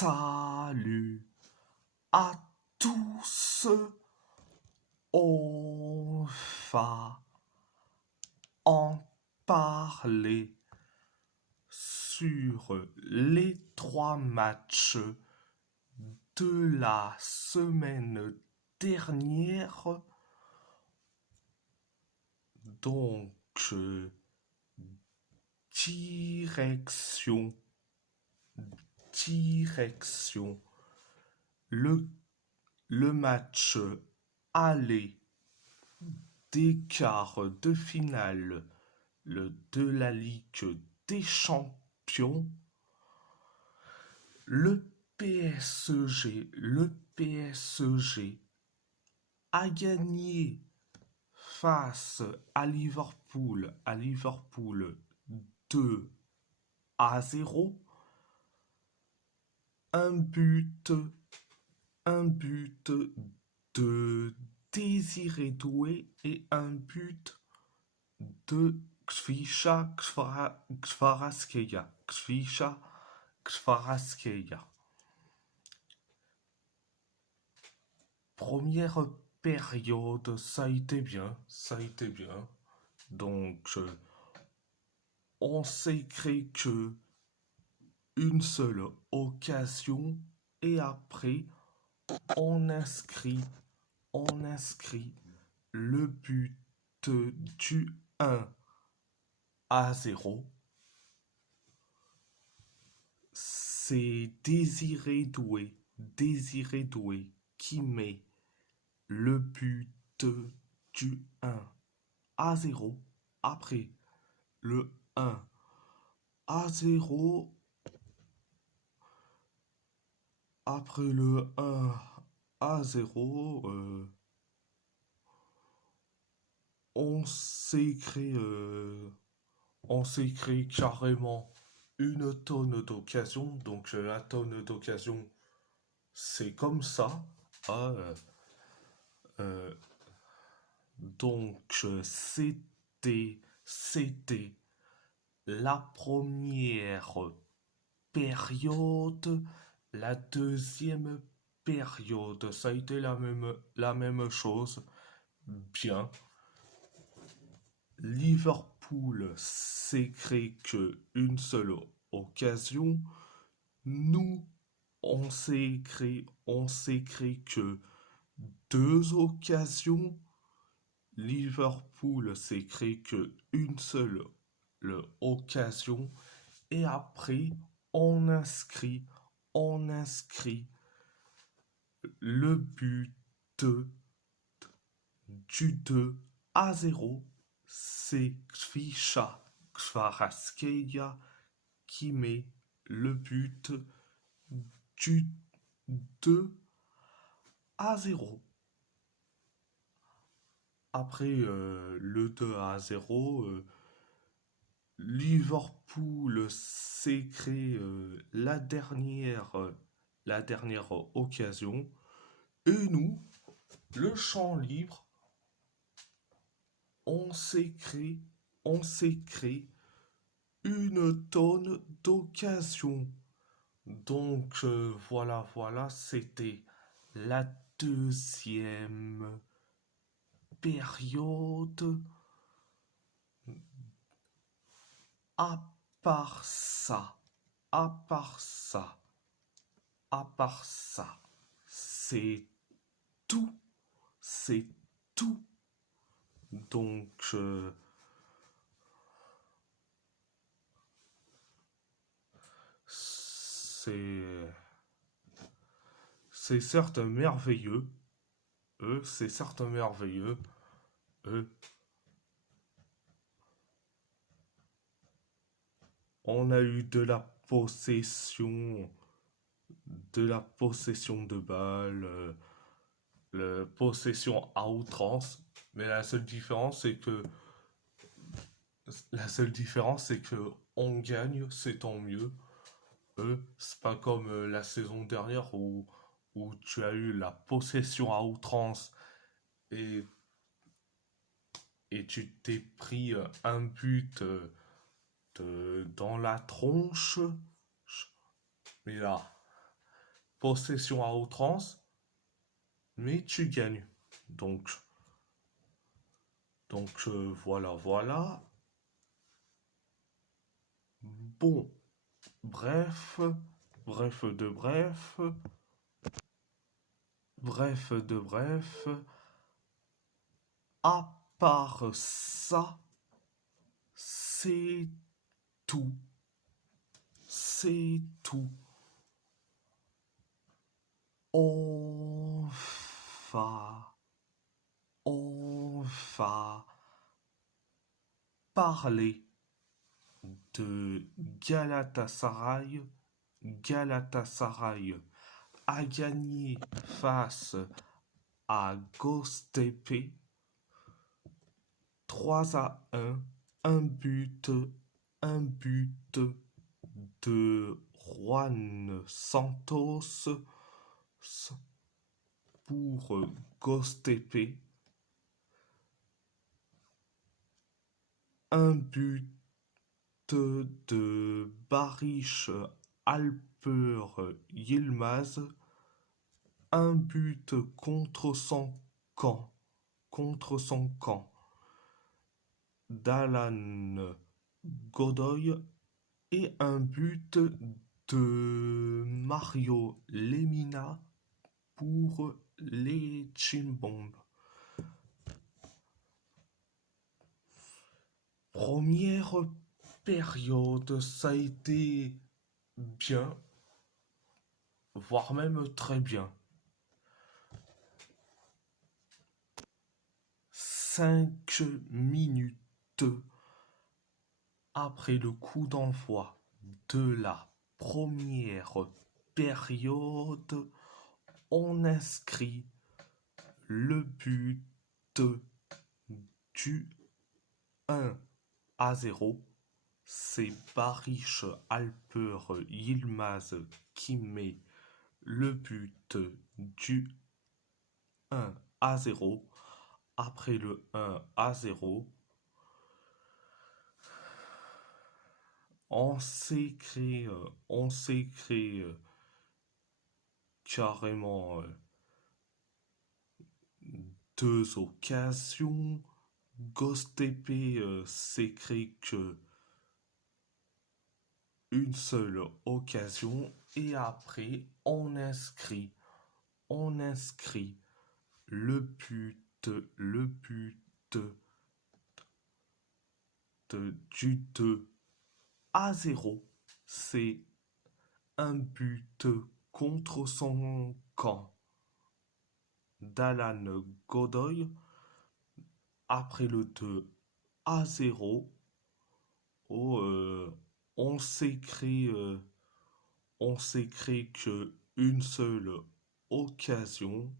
Salut à tous, on va en parler sur les 3 matchs de la semaine dernière. Donc, direction, le match aller des quarts de finale de la Ligue des Champions. Le PSG a gagné face à Liverpool 2-0. Un but de Désiré Doué et un but de Kvisha Kvaratskhelia. Première période, ça a été bien. Donc, on s'est créé que une seule occasion et après, on inscrit le but du 1-0. C'est Désiré Doué qui met le but du 1-0. Après le 1-0, on s'est créé carrément une tonne d'occasions. Donc la tonne d'occasions, c'est comme ça. Ah, donc c'était la première période. La deuxième période, ça a été la même chose. Bien. Liverpool s'est créé qu'une seule occasion. Nous, on s'est créé que 2 occasions. Liverpool s'est créé qu'une seule occasion. Et après, on inscrit le but du 2-0. C'est Kvisha Kvaratskhelia qui met le but du 2-0. Après le 2-0, Liverpool s'est créé la dernière occasion. Et nous, le champ libre, on s'est créé une tonne d'occasions. Donc voilà, c'était la deuxième période. À part ça, c'est tout. Donc, c'est certes merveilleux. On a eu de la possession de balle, la possession à outrance. Mais la seule différence, c'est que on gagne, c'est tant mieux. C'est pas comme la saison dernière où tu as eu la possession à outrance et, et tu t'es pris un but dans la tronche. Mais là, possession à outrance, mais tu gagnes. Donc, voilà, voilà. Bon, bref, bref de bref, bref de bref. À part ça, c'est tout. C'est tout. On va, on va parler de Galatasaray. Galatasaray a gagné face à Göztepe 3-1, un but de Juan Santos pour Göztepe, un but de Barış Alper Yilmaz, un but contre son camp, d'Alan Godoy et un but de Mario Lemina pour les Chimbombs. Première période, ça a été bien, voire même très bien. 5 minutes après le coup d'envoi de la première période, on inscrit le but du 1-0. C'est Barış Alper Yilmaz qui met le but du 1-0. Après le 1-0, on s'est créé carrément deux occasions. Göztepe s'est créé que une seule occasion et après on inscrit le but du 2-0. C'est un but contre son camp d'Alan Godoy. Après le 2-0, on s'est créé que une seule occasion.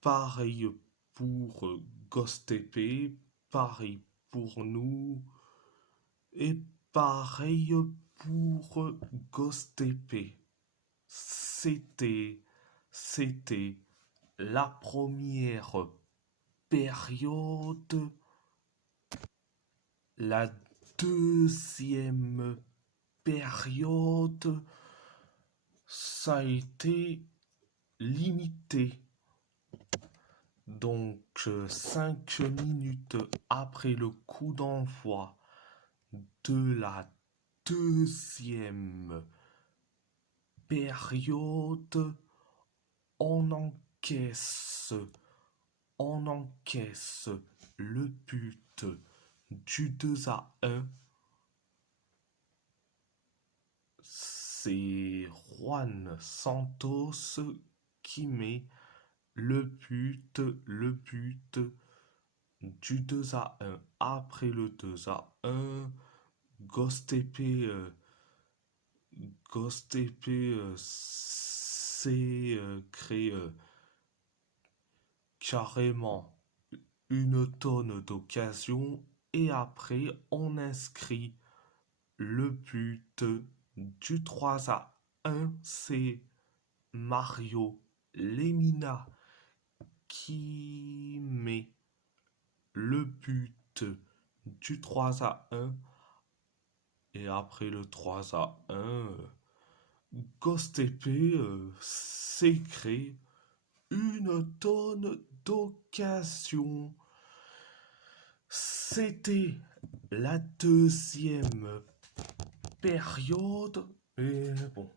Pareil pour Göztepe, pareil pour nous et pareil pour Göztepe. C'était la première période. La deuxième période, ça a été limité. Donc 5 minutes après le coup d'envoi de la deuxième période, on encaisse le but du 2-1. C'est Juan Santos qui met le but du 2-1. Après le 2-1, Göztepe s'est créé carrément une tonne d'occasions et après on inscrit le but du 3-1. C'est Mario Lemina qui met le but du 3-1 et après le 3-1, Ghost épée s'est créé une tonne d'occasions. C'était la deuxième période. Et bon,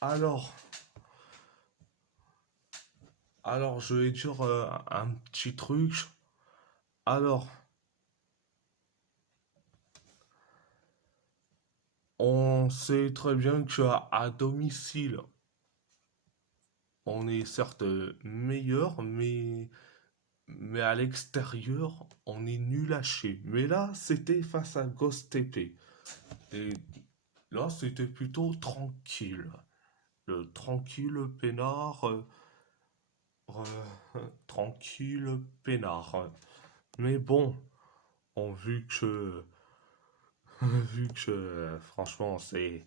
alors, alors je vais dire un petit truc. Alors, on sait très bien qu'à domicile, on est certes meilleur, mais à l'extérieur, on est nul à chier. Mais là, c'était face à Ghost TP. Et là, c'était plutôt tranquille. Le tranquille peinard. Tranquille peinard. Mais bon, on vu que. Vu que. Franchement, c'est.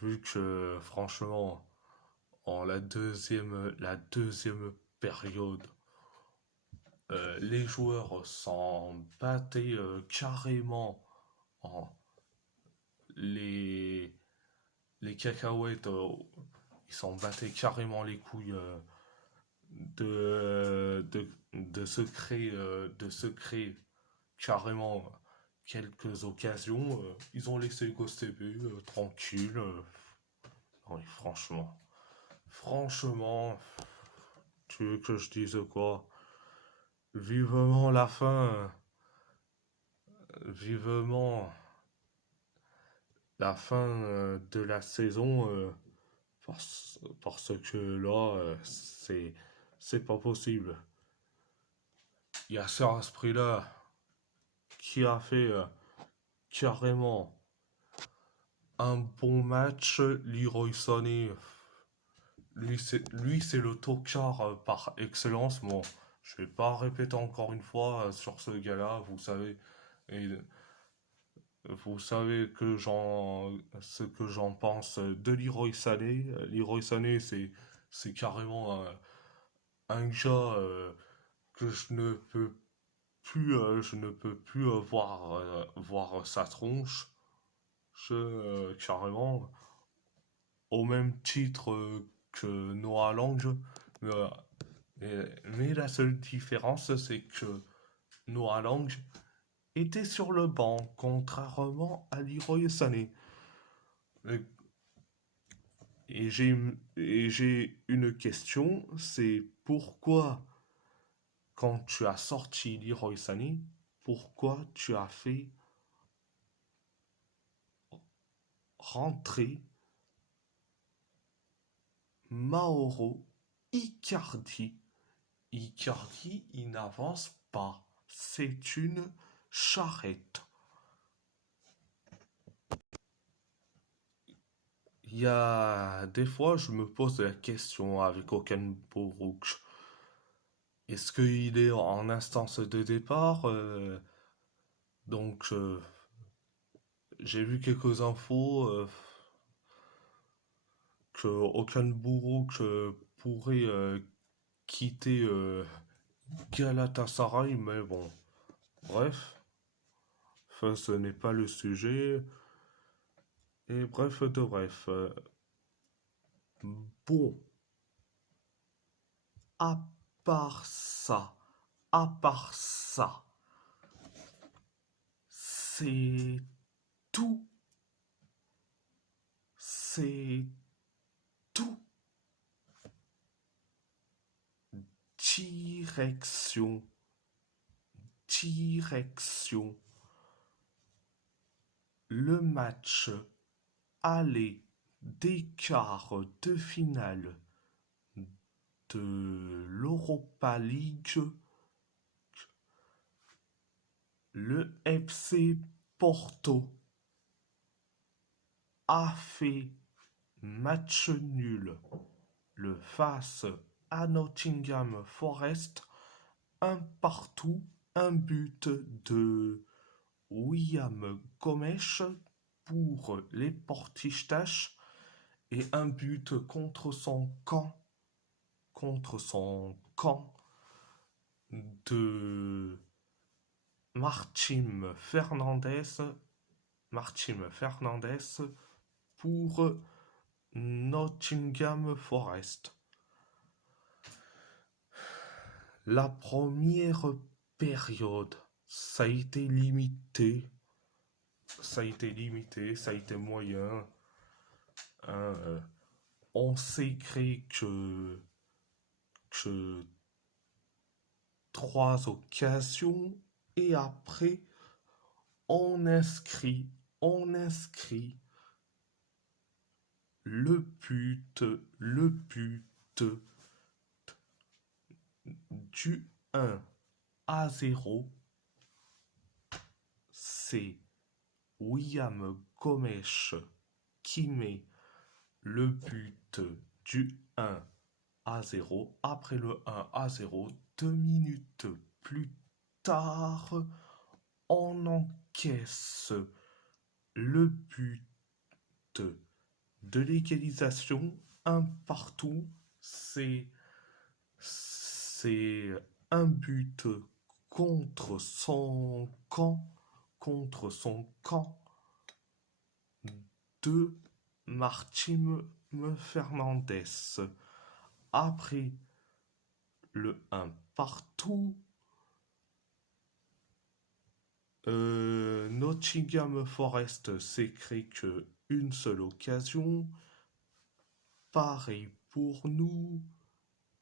Vu que, franchement, en la deuxième période, les joueurs s'en battaient carrément en les, les cacahuètes, ils s'en battaient carrément les couilles de se créer carrément quelques occasions. Ils ont laissé Ghost TV tranquille. Oui, franchement, tu veux que je dise quoi? Vivement la fin, vivement la fin de la saison, parce que là, c'est pas possible. Il y a Serge Asprilla qui a fait carrément un bon match. Leroy Sané, lui c'est le tocard par excellence. Bon, je vais pas répéter encore une fois sur ce gars-là, vous savez. Et vous savez ce que j'en pense de Leroy Sané. Leroy Sané, c'est carrément un gars que je ne peux plus voir sa tronche. Carrément, au même titre que Noah Lang. Euh, mais la seule différence, c'est que Noah Lang était sur le banc, contrairement à Leroy Sané. Et j'ai une question, c'est pourquoi, quand tu as sorti Leroy Sané, pourquoi tu as fait rentrer Mauro Icardi? Icardi, il n'avance pas. C'est une charrette. Il y a des fois, je me pose la question avec Okenbourg. Est-ce qu'il est en instance de départ? Donc, j'ai vu quelques infos que Okenbourg pourrait quitter Galatasaray, mais bon, bref, ça, ce n'est pas le sujet. Et bref de bref. Bon, à part ça, à part ça, c'est tout, c'est tout. Direction, direction. Le match aller des quarts de finale de l'Europa League, le FC Porto a fait match nul le face à Nottingham Forest, un partout, un but de William Gomes pour les Portistaches et un but contre son camp de Martim Fernandez pour Nottingham Forest. La première période, ça a été limité. Ça a été limité, ça a été moyen. Hein, on sait créer que 3 occasions et après on inscrit le but du 1-0. C'est William Gomes qui met le but du 1-0. Après le 1-0, 2 minutes plus tard, on encaisse le but de l'égalisation, un partout. C'est un but contre son camp, de Martin Fernandez. Après le 1 partout, Nottingham Forest s'est créé que une seule occasion. Pareil pour nous,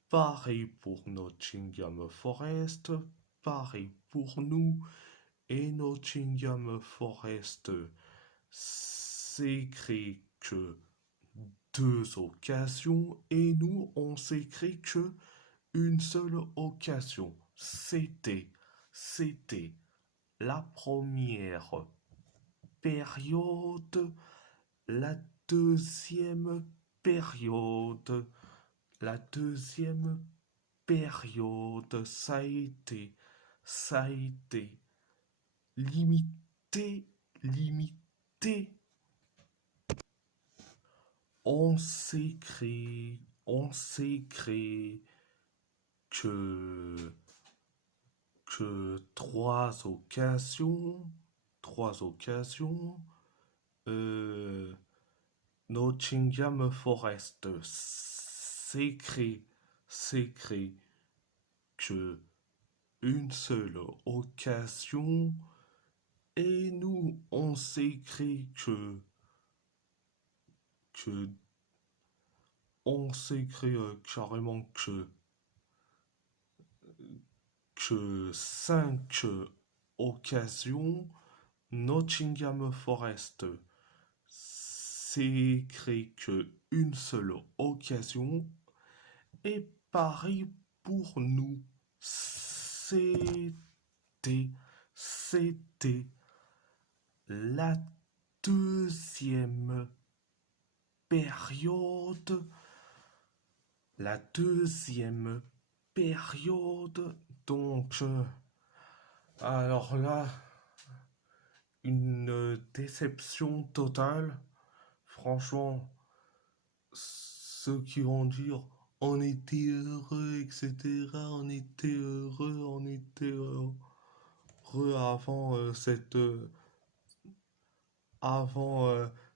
pareil pour Nottingham Forest, pareil pour nous. Et Nottingham Forest s'est créé que 2 occasions et nous on s'est créé que une seule occasion. C'était la première période. La deuxième période, ça a été limité. On s'est créé que que 3 occasions. Euh, Nottingham Forest s'est créé que une seule occasion et nous on s'est créé que on s'est créé carrément que 5 occasions. Nottingham Forest s'est créé que une seule occasion et pareil pour nous. C'était la deuxième période. La deuxième période. Donc, alors là, une déception totale. Franchement, ceux qui vont dire on était heureux, etc. On était heureux avant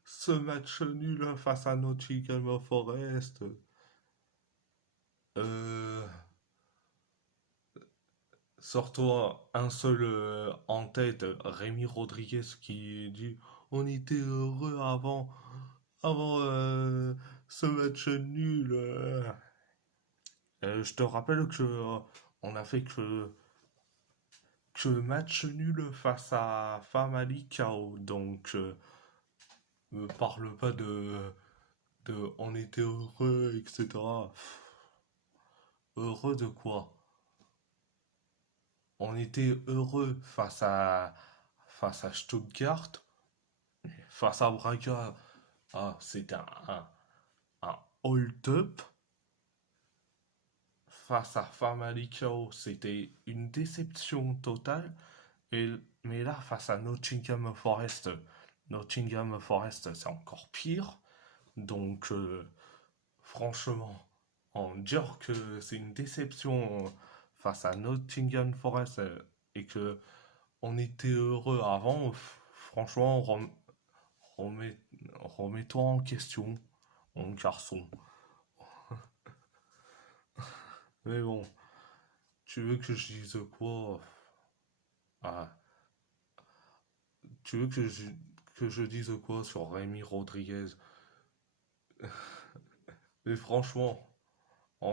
ce match nul face à Nottingham Forest. Euh, Surtout un seul en tête, Rémi Rodriguez qui dit on était heureux avant ce match nul. Je te rappelle que on a fait que match nul face à Famalicão, donc me parle pas de on était heureux, etc. Heureux de quoi? On était heureux face à Stuttgart, face à Braga. Ah, c'était un hold-up. Face à Famalicão, c'était une déception totale. Mais là, face à Nottingham Forest, c'est encore pire. Donc, franchement, en dire que c'est une déception face à Nottingham Forest et que on était heureux avant, franchement, remets, remets-toi en question, mon garçon. Mais bon, tu veux que je dise quoi? Ah, tu veux que je dise quoi sur Rémi Rodriguez? Mais franchement,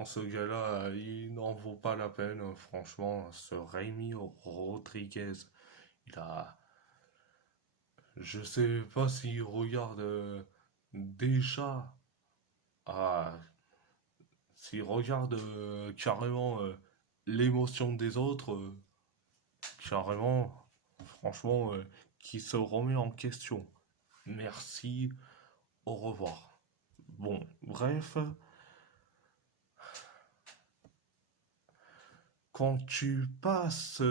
ce gars-là, il n'en vaut pas la peine. Franchement, ce Rémi Rodriguez, il a. Je sais pas s'il regarde déjà. Ah, s'il regarde carrément l'émotion des autres, carrément, franchement, qui se remet en question. Merci, au revoir. Bon, bref, quand tu passes,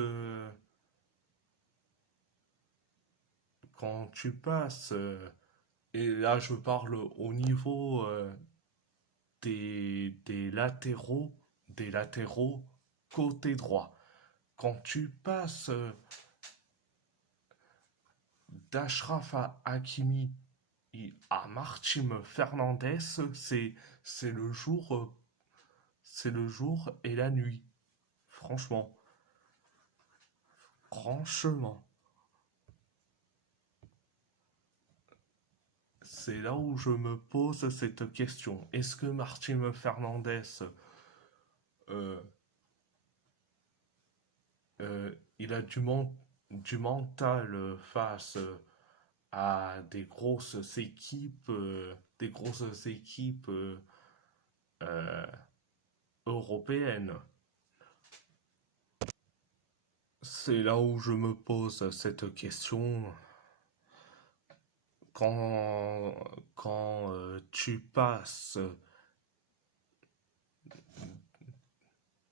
et là je parle au niveau des latéraux côté droit. Quand tu passes d'Ashraf Hakimi à Martim Fernandez, c'est c'est le jour euh, c'est le jour et la nuit. Franchement, franchement, c'est là où je me pose cette question. Est-ce que Martim Fernandez, euh, il a du mental face à des grosses équipes euh, européennes? C'est là où je me pose cette question. Quand, quand tu passes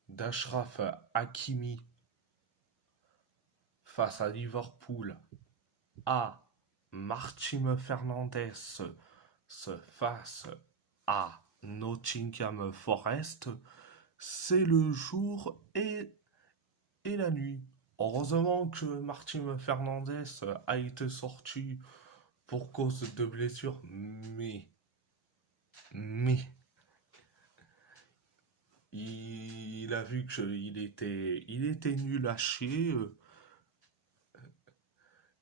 d'Ashraf Hakimi face à Liverpool à Martim Fernandez face à Nottingham Forest, c'est le jour et la nuit. Heureusement que Martin Fernandez a été sorti pour cause de blessure, mais il a vu il était nul à chier,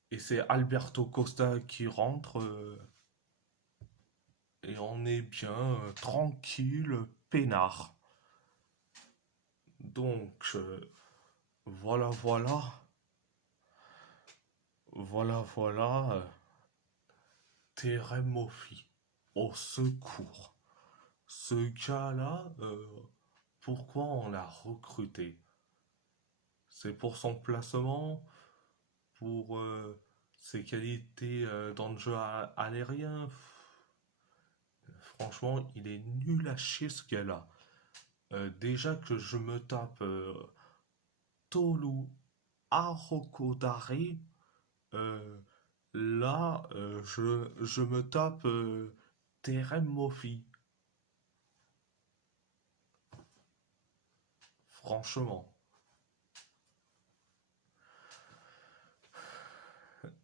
et c'est Alberto Costa qui rentre, et on est bien tranquille, peinard. Donc voilà, voilà, Terem Moffi, au secours. Ce gars-là, pourquoi on l'a recruté? C'est pour son placement, pour ses qualités dans le jeu aérien. Franchement, il est nul à chier ce gars-là. Déjà que je me tape Tolu Arokodare, euh, là, je me tape Terem Moffi. Franchement.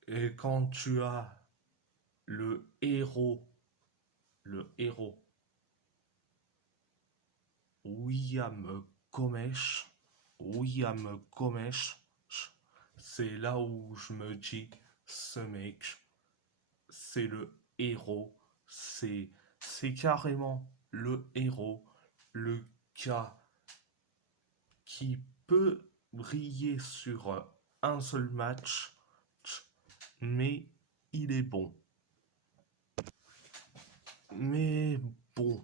Et quand tu as le héros, le héros, William Gomesh, William Gomesh, c'est là où je me dis, ce mec, c'est le héros, c'est carrément le héros, le gars qui peut briller sur un seul match, mais il est bon. Mais bon,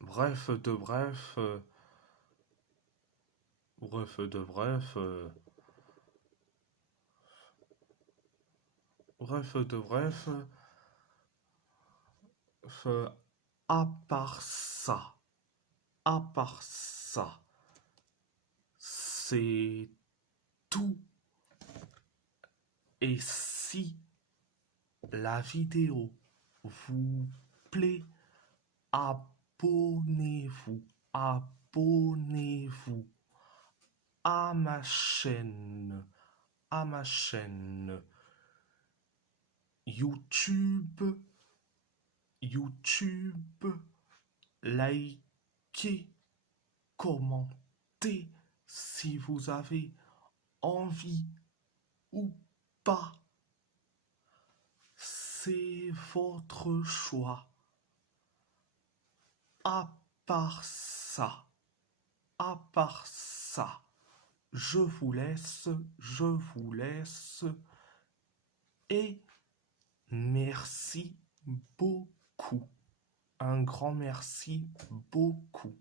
bref de bref, bref de bref, bref de bref, à part ça, à part ça, c'est tout. Et si la vidéo vous plaît, abonnez-vous, abonnez-vous à ma chaîne, à ma chaîne. YouTube, YouTube, likez, commentez si vous avez envie ou pas. C'est votre choix. À part ça, à part ça, je vous laisse et merci beaucoup. Un grand merci beaucoup.